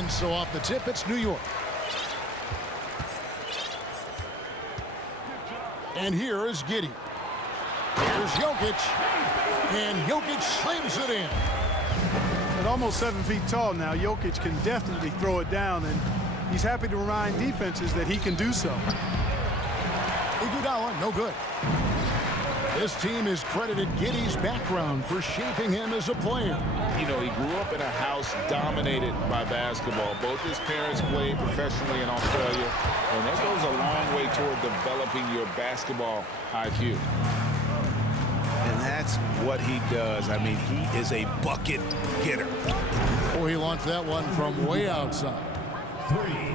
And so off the tip, it's New York. And here is Giddey. Here's Jokic. And Jokic slams it in. At almost 7 feet tall now, Jokic can definitely throw it down, and he's happy to remind defenses that he can do so. Iguodala, no good. This team is credited Giddey's background for shaping him as a player. You know, he grew up in a house dominated by basketball. Both his parents played professionally in Australia, and that goes a long way toward developing your basketball IQ. And that's what he does. I mean, he is a bucket getter. Oh, he launched that one from way outside.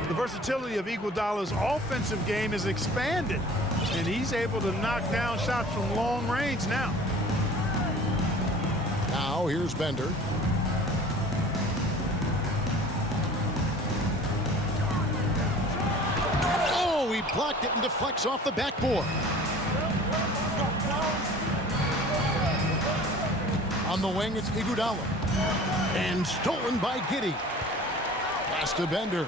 The versatility of Iguodala's offensive game is expanded, and he's able to knock down shots from long range now. Now here's Bender. Oh, he blocked it and deflects off the backboard. On the wing, it's Iguodala. And stolen by Giddey. Pass to Bender.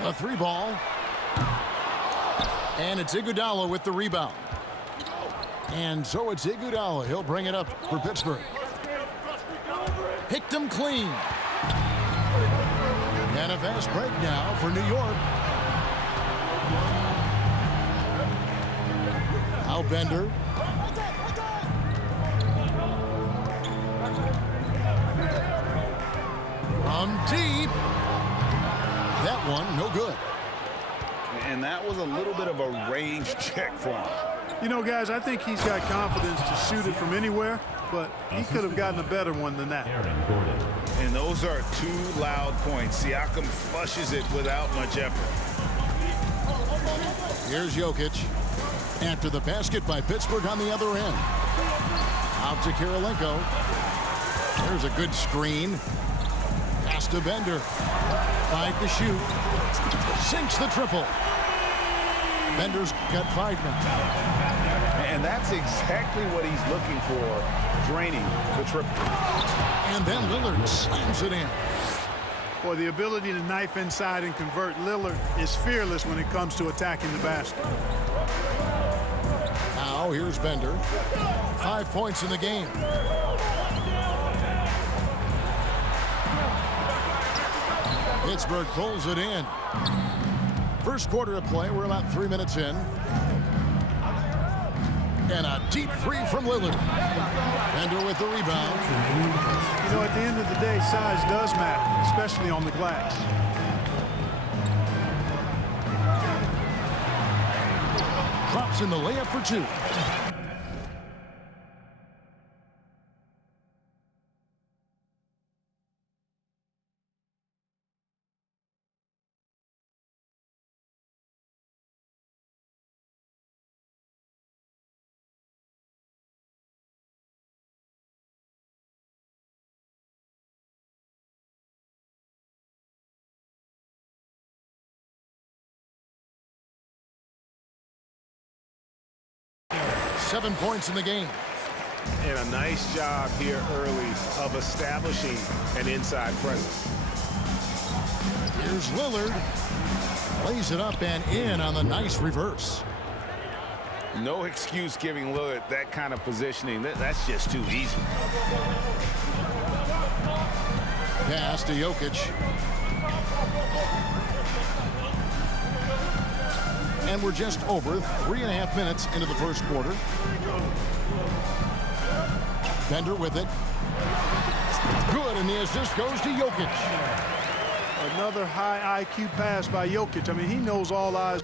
A three ball. And it's Iguodala with the rebound. And so it's Iguodala. He'll bring it up for Pittsburgh. Picked him clean. And a fast break now for New York. Now Bender. From deep. That one, no good. And that was a little bit of a range check for him. You know, guys, I think he's got confidence to shoot it from anywhere, but he could have gotten a better one than that. And those are two loud points. Siakam flushes it without much effort. Here's Jokic. After the basket by Pittsburgh on the other end. Out to Kirilenko. There's a good screen. Pass to Bender. 5 to shoot. Sinks the triple. Bender's got 5 now. And that's exactly what he's looking for, draining the triple. And then Lillard slams it in. Boy, the ability to knife inside and convert. Lillard is fearless when it comes to attacking the basket. Now here's Bender. 5 points in the game. Pittsburgh pulls it in. First quarter of play. We're about 3 minutes in. And a deep three from Lillard. Bender with the rebound. You know, at the end of the day, size does matter, especially on the glass. Drops in the layup for 2. Seven points in the game. And a nice job here early of establishing an inside presence. Here's Lillard. Lays it up and in on the nice reverse. No excuse giving Lillard that kind of positioning. That's just too easy. Pass to Jokic. And we're just over 3.5 minutes into the first quarter. Bender with it. Good, and the assist goes to Jokic. Another high IQ pass by Jokic. I mean, he knows all eyes.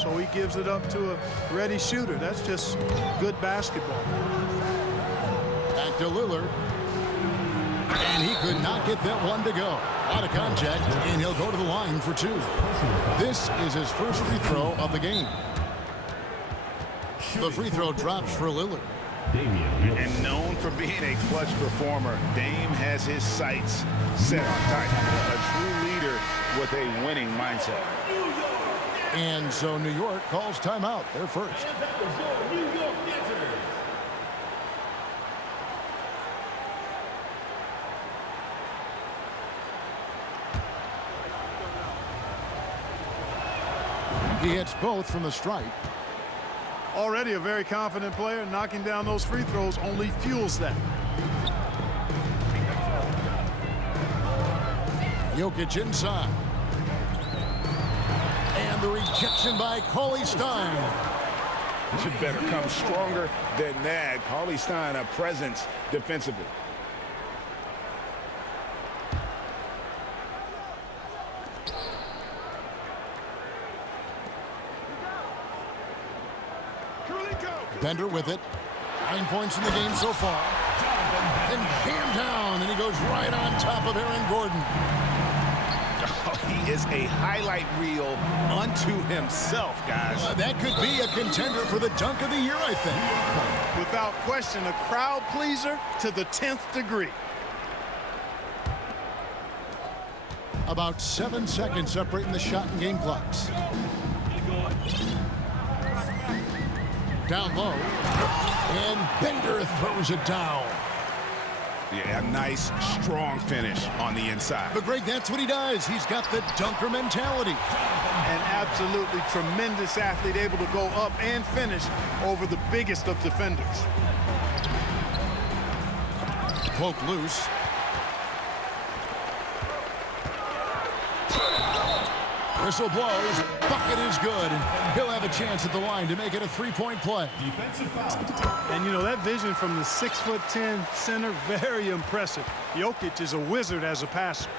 so he gives it up to a ready shooter. That's just good basketball. Back to Lillard. And he could not get that one to go. Out of contact, and he'll go to the line for two. This is his first free throw of the game. The free throw drops for Lillard. And known for being a clutch performer, Dame has his sights set on target. A true leader with a winning mindset. And so New York calls timeout. They're first. He hits both from the stripe. Already a very confident player. Knocking down those free throws only fuels that. Jokic inside. And the rejection by Cauley-Stein. Should better come stronger than that. Cauley-Stein, a presence defensively. Bender with it. 9 points in the game so far. And jammed down, and he goes right on top of Aaron Gordon. Oh, he is a highlight reel unto himself, guys. That could be a contender for the dunk of the year, I think. Without question, a crowd pleaser to the 10th degree. About 7 seconds separating the shot and game clocks. Down low, and Bender throws it down. Yeah, a nice, strong finish on the inside. But Greg, that's what he does. He's got the dunker mentality. An absolutely tremendous athlete, able to go up and finish over the biggest of defenders. Poke loose. Whistle blows. Bucket is good. And he'll have a chance at the line to make it a three-point play. Defensive foul. And, you know, that vision from the 6'10" center, very impressive. Jokic is a wizard as a passer.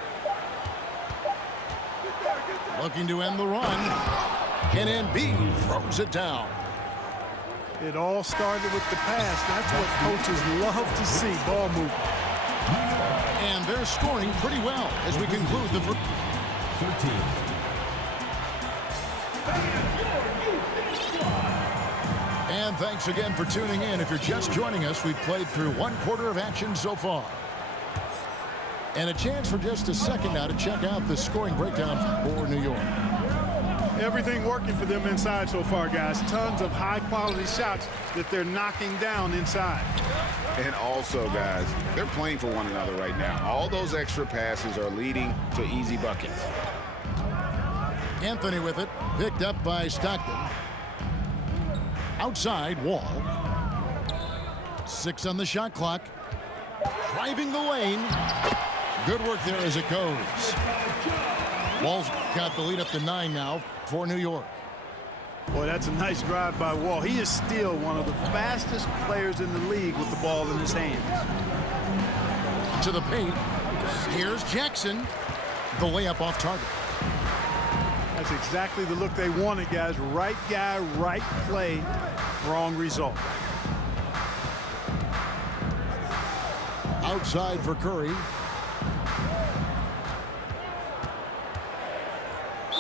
Looking to end the run. And Embiid throws it down. It all started with the pass. That's what coaches love to see, ball movement. And they're scoring pretty well as we conclude the first. 13. And thanks again for tuning in. If you're just joining us, we've played through 1/4 of action so far. And a chance for just a second now to check out the scoring breakdown for New York. Everything working for them inside so far, guys. Tons of high-quality shots that they're knocking down inside. And also, guys, they're playing for one another right now. All those extra passes are leading to easy buckets. Anthony with it, picked up by Stockton. Outside, Wall. 6 on the shot clock. Driving the lane. Good work there as it goes. Wall's got the lead up to 9 now for New York. Boy, that's a nice drive by Wall. He is still one of the fastest players in the league with the ball in his hands. To the paint. Here's Jackson. The layup off target. That's exactly the look they wanted, guys. Right guy, right play, wrong result. Outside for Curry.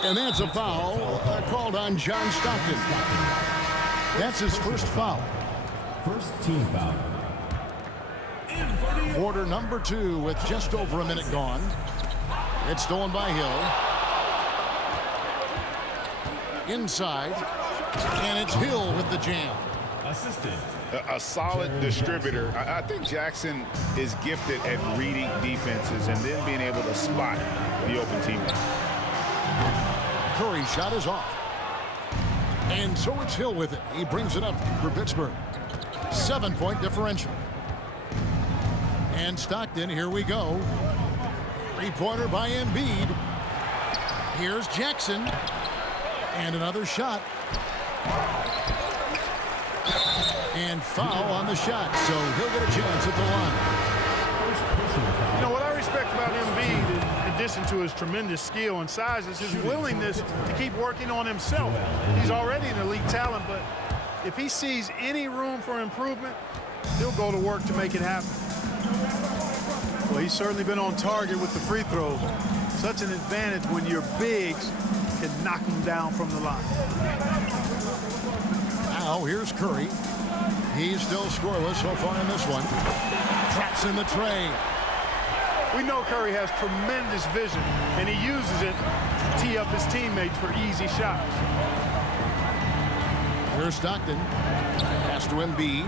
And that's a foul called on John Stockton. That's his first foul. First team foul. Quarter number 2 with just over a minute gone. It's stolen by Hill. Inside. And it's Hill with the jam. Assistant. A solid distributor. I think Jackson is gifted at reading defenses and then being able to spot the open teammate. Curry shot is off. And so it's Hill with it. He brings it up for Pittsburgh. 7-point differential. And Stockton, here we go. Three-pointer by Embiid. Here's Jackson. And another shot. And foul on the shot, so he'll get a chance at the line. You know, what I respect about Embiid, in addition to his tremendous skill and size, is his willingness to keep working on himself. He's already an elite talent, but if he sees any room for improvement, he'll go to work to make it happen. Well, he's certainly been on target with the free throws. Such an advantage when your bigs can knock them down from the line. Now here's Curry. He's still scoreless so far in this one. Traps in the tray. We know Curry has tremendous vision, and he uses it to tee up his teammates for easy shots. Here's Stockton. Pass to Embiid.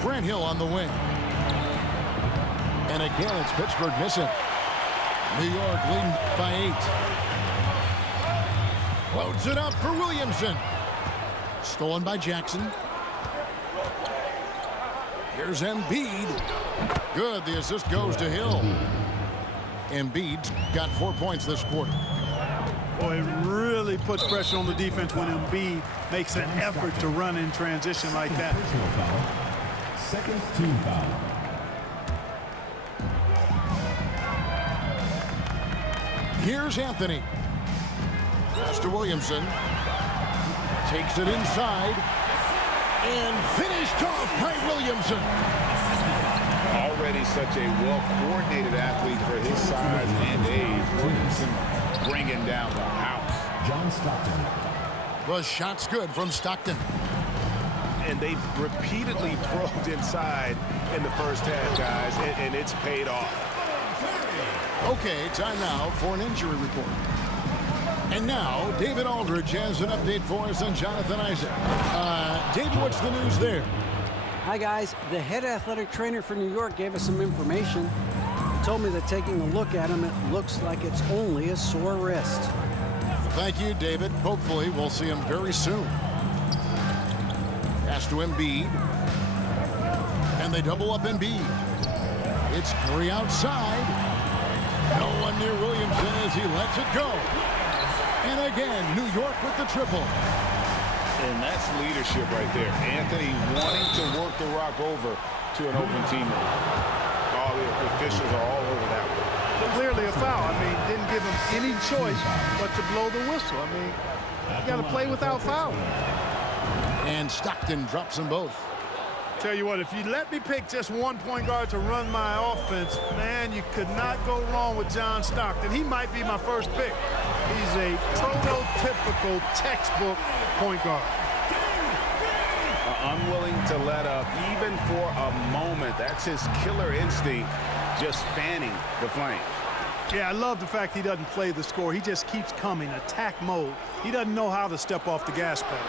Grant Hill on the wing. And again, it's Pittsburgh missing. New York leading by 8. Loads it up for Williamson. Stolen by Jackson. Here's Embiid. Good. The assist goes to Hill. Embiid's got 4 points this quarter. Boy, it really puts pressure on the defense when Embiid makes an effort to run in transition like that. Personal foul. Second team foul. Here's Anthony. Pass to Williamson. Takes it inside. And finished off by Williamson. Already such a well-coordinated athlete for his size and age. Williamson bringing down the house. John Stockton. The shot's good from Stockton. And they've repeatedly probed inside in the first half, guys, and it's paid off. Okay, time now for an injury report. And now, David Aldridge has an update for us on Jonathan Isaac. David, what's the news there? Hi, guys. The head athletic trainer for New York gave us some information. He told me that taking a look at him, it looks like it's only a sore wrist. Thank you, David. Hopefully, we'll see him very soon. Pass to Embiid. And they double up Embiid. It's Curry outside. No one near Williamson as he lets it go. And again, New York with the triple. And that's leadership right there. Anthony wanting to work the rock over to an open teammate. All the officials are all over that one. Clearly a foul. I mean, didn't give him any choice but to blow the whistle. I mean, you got to play without fouling. And Stockton drops them both. Tell you what, if you let me pick just one point guard to run my offense, man, you could not go wrong with John Stockton. He might be my first pick. He's a prototypical textbook point guard. Unwilling to let up even for a moment. That's his killer instinct, just fanning the flame. Yeah, I love the fact he doesn't play the score. He just keeps coming, attack mode. He doesn't know how to step off the gas pedal.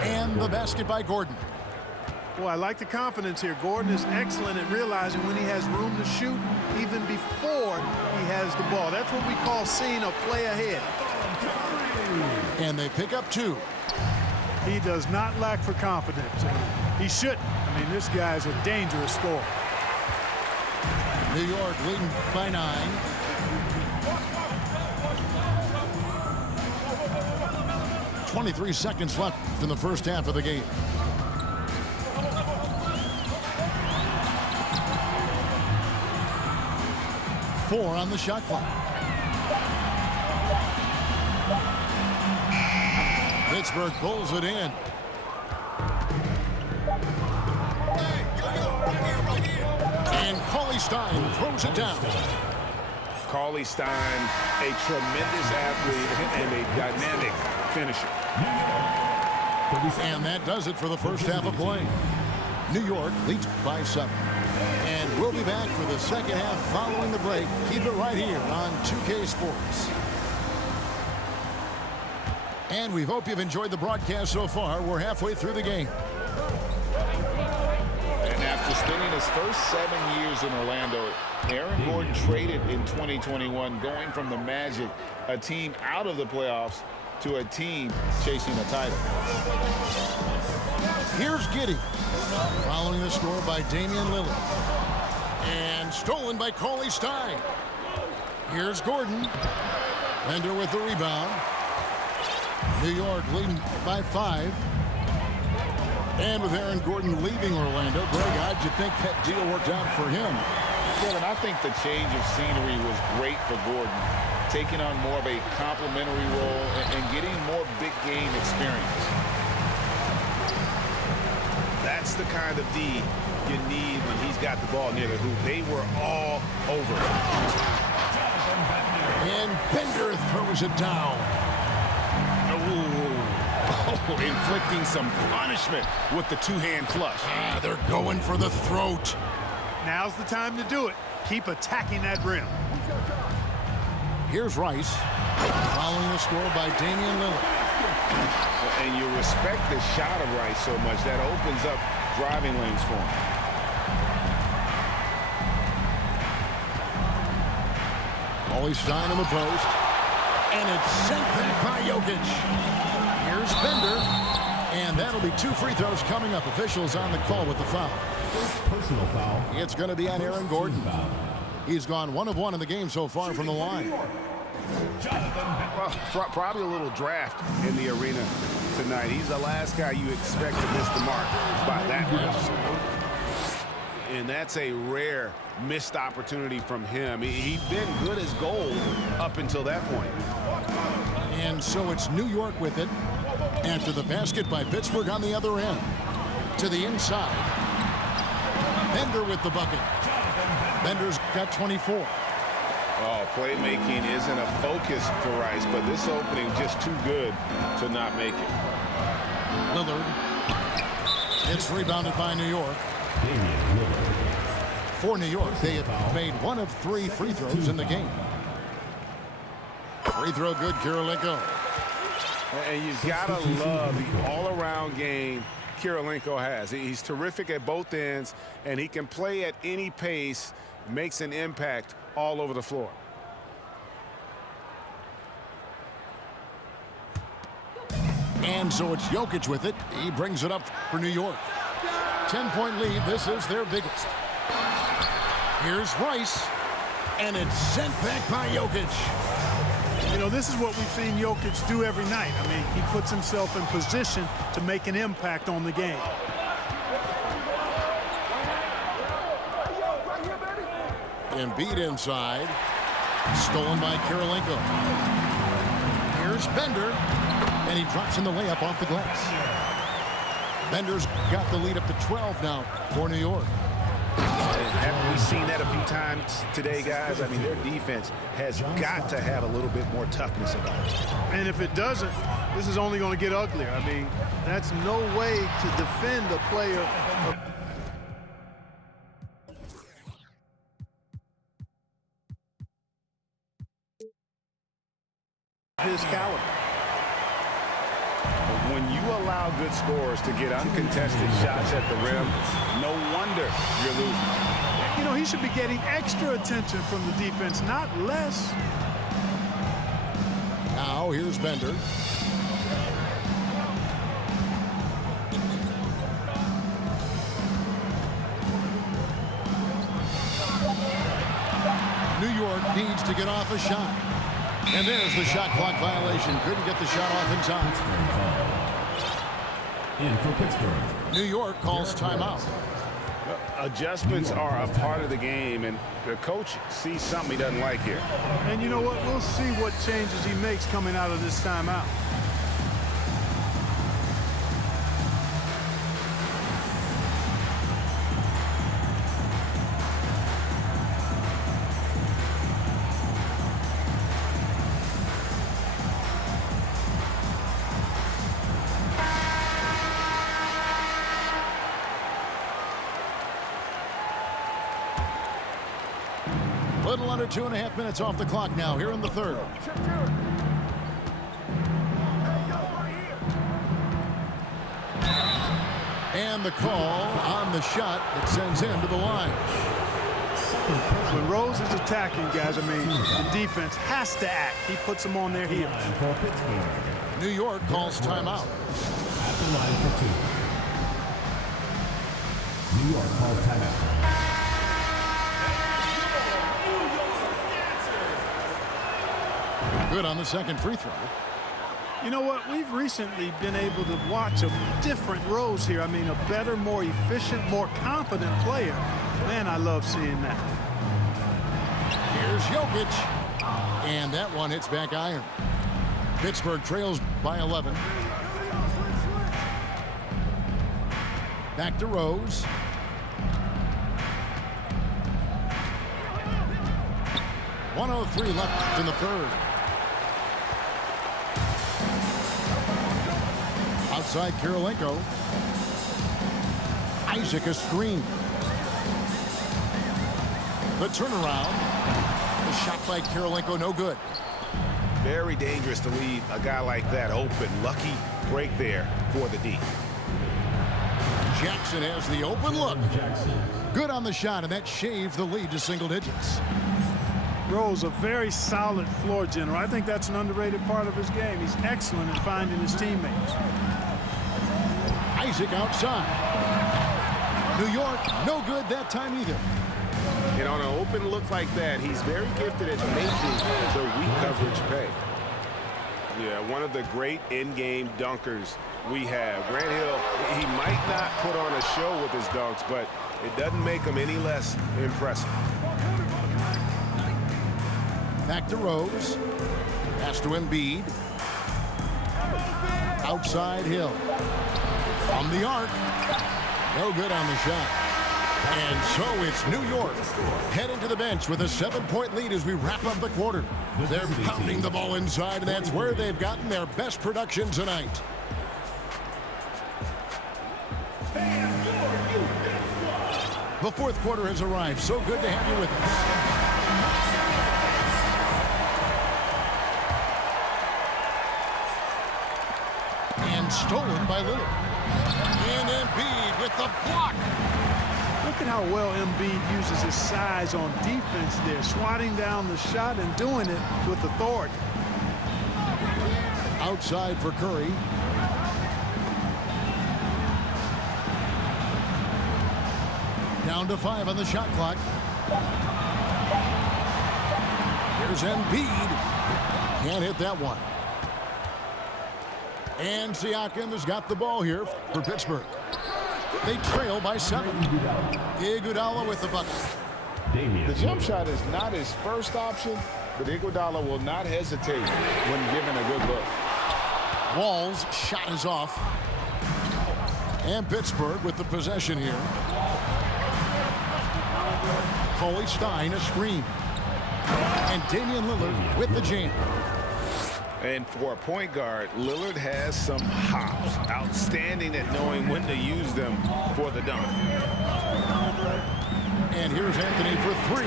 And the basket by Gordon. Boy, I like the confidence here. Gordon is excellent at realizing when he has room to shoot even before he has the ball. That's what we call seeing a play ahead. And they pick up 2. He does not lack for confidence. He shouldn't. I mean, this guy's a dangerous scorer. New York leading by 9. .23 seconds left in the first half of the game. Four on the shot clock. Pittsburgh pulls it in. And Cauley-Stein throws it down. Cauley-Stein, a tremendous athlete and a dynamic finisher. And that does it for the first half of play. New York leads by 7. And we'll be back for the second half following the break. Keep it right here on 2K Sports. And we hope you've enjoyed the broadcast so far. We're halfway through the game. And after spending his first 7 years in Orlando, Aaron Gordon traded in 2021, going from the Magic, a team out of the playoffs, to a team chasing a title. Here's Giddey. Following the score by Damian Lillard. And stolen by Cauley-Stein. Here's Gordon. Bender with the rebound. New York leading by 5. And with Aaron Gordon leaving Orlando, Greg, how'd you think that deal worked out for him? Kevin, I think the change of scenery was great for Gordon, taking on more of a complimentary role and getting more big game experience. That's the kind of D you need when he's got the ball near the hoop. They were all over it. And Bender throws it down. Oh, inflicting some punishment with the two-hand flush. They're going for the throat. Now's the time to do it. Keep attacking that rim. Here's Rice, following the score by Damian Lillard. And you respect the shot of Rice so much that opens up driving lanes for him. Always Stein in the post. And it's sent back by Jokic. Here's Bender. And that'll be 2 free throws coming up. Officials on the call with the foul. Personal foul. It's going to be on Aaron Gordon. He's gone 1 of 1 in the game so far from the line. Well, probably a little draft in the arena tonight. He's the last guy you expect to miss the mark by that much. And that's a rare missed opportunity from him. He'd been good as gold up until that point. And so it's New York with it after the basket by Pittsburgh on the other end. To the inside. Bender with the bucket. Bender's got 24. Oh, playmaking isn't a focus for Rice, but this opening just too good to not make it. Lillard. It's rebounded by New York. For New York, they have made 1 of 3 free throws in the game. Free throw good, Kirilenko. And you've got to love the all-around game Kirilenko has. He's terrific at both ends, and he can play at any pace, makes an impact all over the floor. And so it's Jokic with it. He brings it up for New York. 10-point lead. This is their biggest. Here's Rice. And it's sent back by Jokic. You know, this is what we've seen Jokic do every night. I mean, he puts himself in position to make an impact on the game. Embiid inside. Stolen by Kirilenko. Here's Bender. And he drops in the layup off the glass. Bender's got the lead up to 12 now for New York. Haven't we seen that a few times today, guys? I mean, their defense has got to have a little bit more toughness about it. And if it doesn't, this is only going to get uglier. I mean, that's no way to defend a player of his caliber. When you allow good scorers to get uncontested shots at the rim, no wonder you're losing. You know, he should be getting extra attention from the defense, not less. Now here's Bender. New York needs to get off a shot. And there's the shot clock violation. Couldn't get the shot off in time. In for Pittsburgh. New York calls timeout. Adjustments are a part of the game, and the coach sees something he doesn't like here. And you know what? We'll see what changes he makes coming out of this timeout. Little under 2.5 minutes off the clock now here in the third. And the call on the shot that sends him to the line. When Rose is attacking, guys, I mean, the defense has to act. He puts them on their heels. For Pittsburgh. New York calls timeout. At the line for 2. New York calls timeout. Good on the second free throw. You know what? We've recently been able to watch a different Rose here. I mean, a better, more efficient, more confident player. Man, I love seeing that. Here's Jokic. And that one hits back iron. Pittsburgh trails by 11. Back to Rose. .103 left in the third. Outside Kirilenko. Isaac a screen. The turnaround. The shot by Kirilenko, no good. Very dangerous to leave a guy like that open. Lucky break there for the D. Jackson has the open look. Good on the shot, and that shaves the lead to single digits. Rose, a very solid floor general. I think that's an underrated part of his game. He's excellent at finding his teammates. Isaac outside. New York, no good that time either. And on an open look like that, he's very gifted at making the weak coverage pay. Yeah, one of the great in-game dunkers we have. Grant Hill, he might not put on a show with his dunks, but it doesn't make him any less impressive. Back to Rose. Pass to Embiid. Outside Hill. From the arc. No good on the shot. And so it's New York heading to the bench with a 7-point lead as we wrap up the quarter. They're pounding the ball inside, and that's where they've gotten their best production tonight. The fourth quarter has arrived. So good to have you with us. And stolen by Lillard. And Embiid with the block. Look at how well Embiid uses his size on defense there, swatting down the shot and doing it with authority. Outside for Curry. Down to 5 on the shot clock. Here's Embiid. Can't hit that one. And Siakam has got the ball here for Pittsburgh. They trail by 7. Iguodala with the bucket. The jump shot is not his first option, but Iguodala will not hesitate when given a good look. Wall's shot is off. And Pittsburgh with the possession here. Cauley Stein a screen. And Damian Lillard with the jam. And for a point guard, Lillard has some hops. Outstanding at knowing when to use them for the dunk. And here's Anthony for 3.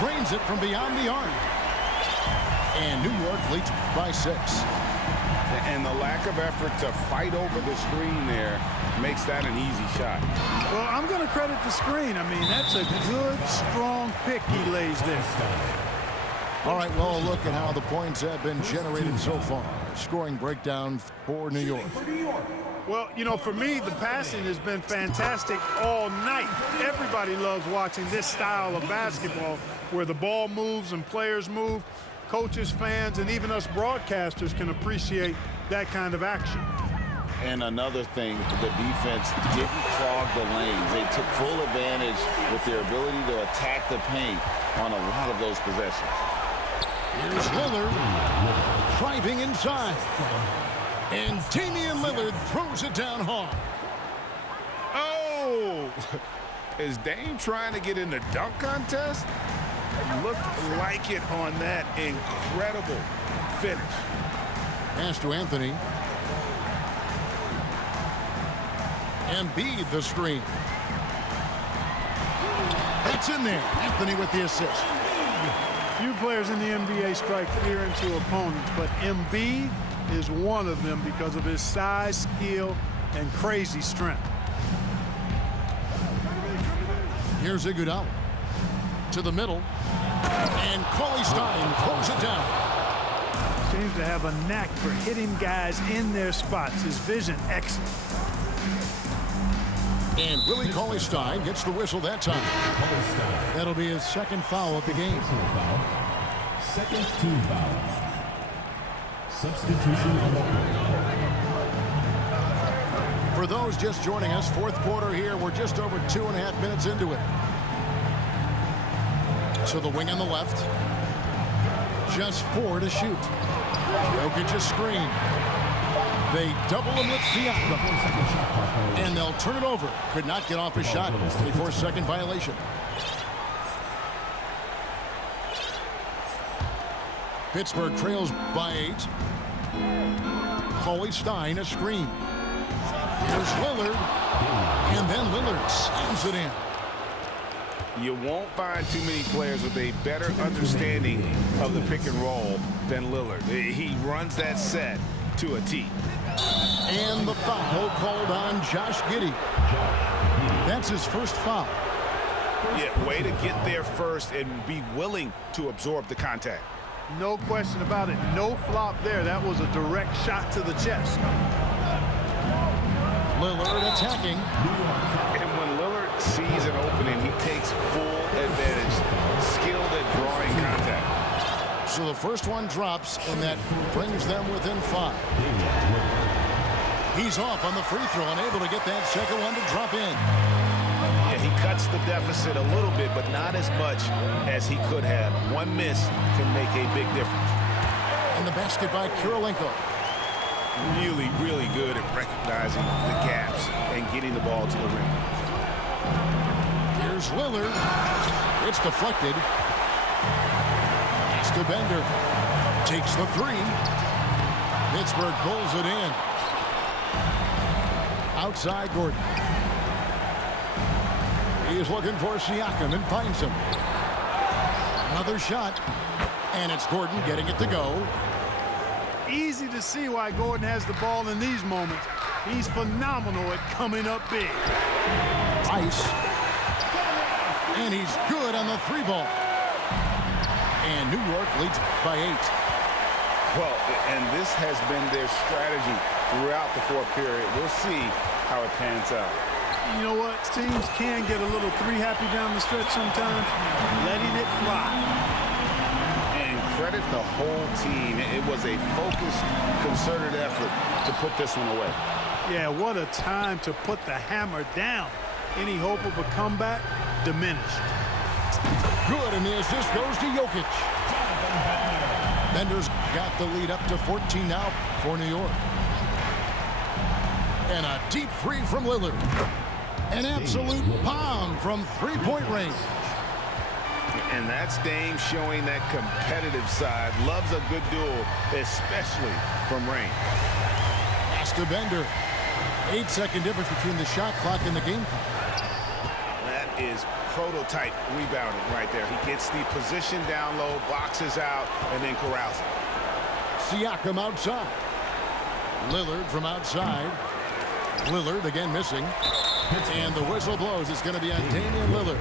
Drains it from beyond the arc. And New York leads by 6. And the lack of effort to fight over the screen there makes that an easy shot. Well, I'm going to credit the screen. I mean, that's a good, strong pick he lays there. All right, well, a look at how the points have been generated so far. Scoring breakdown for New York. Well, you know, for me, the passing has been fantastic all night. Everybody loves watching this style of basketball where the ball moves and players move. Coaches, fans, and even us broadcasters can appreciate that kind of action. And another thing, the defense didn't clog the lanes. They took full advantage with their ability to attack the paint on a lot of those possessions. Here's Lillard driving inside. And Damian Lillard throws it down hard. Oh! Is Dame trying to get in the dunk contest? Looked like it on that incredible finish. Pass to Anthony. Embiid the screen. That's in there. Anthony with the assist. Few players in the NBA strike fear into opponents, but Embiid is one of them because of his size, skill, and crazy strength. Here's Iguodala to the middle, and Cauley Stein throws it down. Seems to have a knack for hitting guys in their spots. His vision excellent. And Willie Cauley Stein gets the whistle that time. That'll be his second foul of the game. Second team foul. Substitution on the court. For those just joining us, fourth quarter here. We're just over 2.5 minutes into it. So the wing on the left. Just 4 to shoot. Jokic's screen. They double him with Siakam. And they'll turn it over. Could not get off his shot. 24-second violation. Pittsburgh trails by 8. Cauley-Stein a screen. Here's Lillard. And then Lillard slams it in. You won't find too many players with a better understanding of the pick and roll than Lillard. He runs that set to a T. And the foul called on Josh Giddey. That's his first foul. Yeah, way to get there first and be willing to absorb the contact. No question about it. No flop there. That was a direct shot to the chest. Lillard attacking. And when Lillard sees an opening, he takes full advantage. Skilled at drawing contact. So the first one drops, and that brings them within 5. He's off on the free throw, unable to get that second one to drop in. Yeah, he cuts the deficit a little bit, but not as much as he could have. One miss can make a big difference. And the basket by Kirilenko. Really, really good at recognizing the gaps and getting the ball to the rim. Here's Lillard. It's deflected. Bender takes the 3. Pittsburgh pulls it in. Outside Gordon. He is looking for Siakam and finds him. Another shot. And it's Gordon getting it to go. Easy to see why Gordon has the ball in these moments. He's phenomenal at coming up big. Ice. And he's good on the 3-ball. And New York leads by 8. Well, and this has been their strategy throughout the fourth period. We'll see how it pans out. You know what? Teams can get a little 3-happy down the stretch sometimes. Letting it fly. And credit the whole team. It was a focused, concerted effort to put this one away. Yeah, what a time to put the hammer down. Any hope of a comeback diminished. Good, and the assist goes to Jokic. Bender's got the lead up to 14 now for New York. And a deep 3 from Lillard. An absolute bomb from 3-point range. And that's Dame showing that competitive side. Loves a good duel, especially from range. Pass to Bender. 8-second difference between the shot clock and the game clock. That is prototype rebounding right there. He gets the position down low, boxes out, and then corrals it. Siakam outside. Lillard from outside. Lillard again missing. And the whistle blows. It's going to be on Damian Lillard.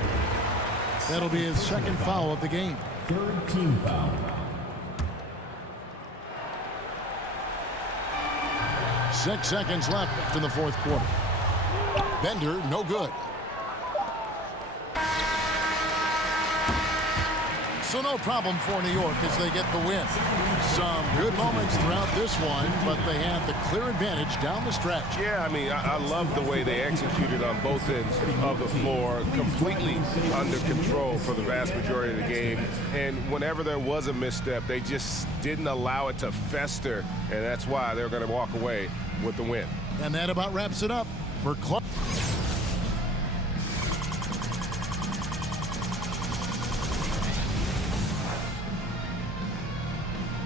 That'll be his second foul of the game. Third team foul. 6 seconds left in the fourth quarter. Bender, no good. So no problem for New York as they get the win. Some good moments throughout this one, but they have the clear advantage down the stretch. Yeah, I mean, I love the way they executed on both ends of the floor, completely under control for the vast majority of the game. And whenever there was a misstep, they just didn't allow it to fester, and that's why they're going to walk away with the win. And that about wraps it up for Clark.